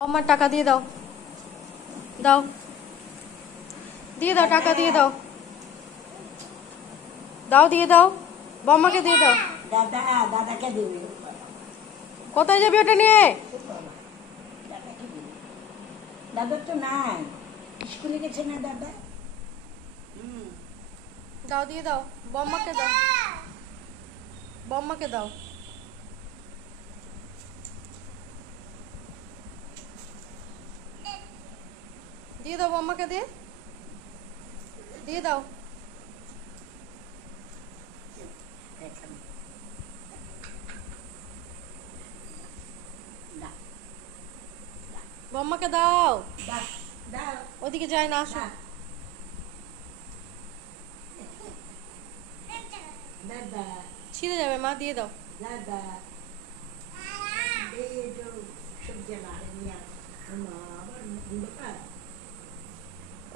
আমার টাকা দিয়ে দাও, দাও, দিয়ে দাও, টাকা দিয়ে দাও, দাও, দিয়ে দাও, বম্মাকে দিয়ে দাও। দাদা দাদাকে দিবি। কোথায় যাবি ওটা নিয়ে? দাদাকে দিবি। দাদার তো নাই, স্কুলে গেছে না দাদা। দাও, দিয়ে দাও, বম্মাকে দাও, বম্মাকে দাও। দিয়ে দাও, বম্মাকে দিয়ে দিয়ে দাও। বম্মাকে দাও, ওদিকে যায় না, আসো। দাদা ছিঁড়ে যাবে মা, দিয়ে দাও। দাদা সবজি লাড়ে নিয়ে আবার অন্ধকার।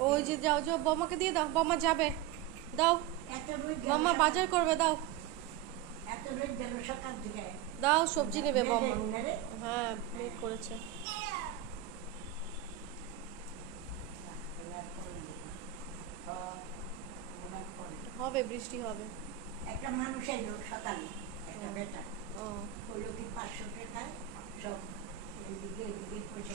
ওই যে যাও, যাও, বম্মাকে দিয়ে দাও, বম্মা যাবে, দাও, এত রোদ গেল বম্মা বাজার করবে, দাও, এত রোদ গেল সকাল থেকে। দাও, সবজি নেবে বম্মা। রে হ্যাঁ, মেঘ করেছে। হবে, বৃষ্টি হবে। একটা মানুষ এলো সকালে, একটা বেটা ও, হলো কি 500 টাকা সব এদিকে এদিকে পয়সা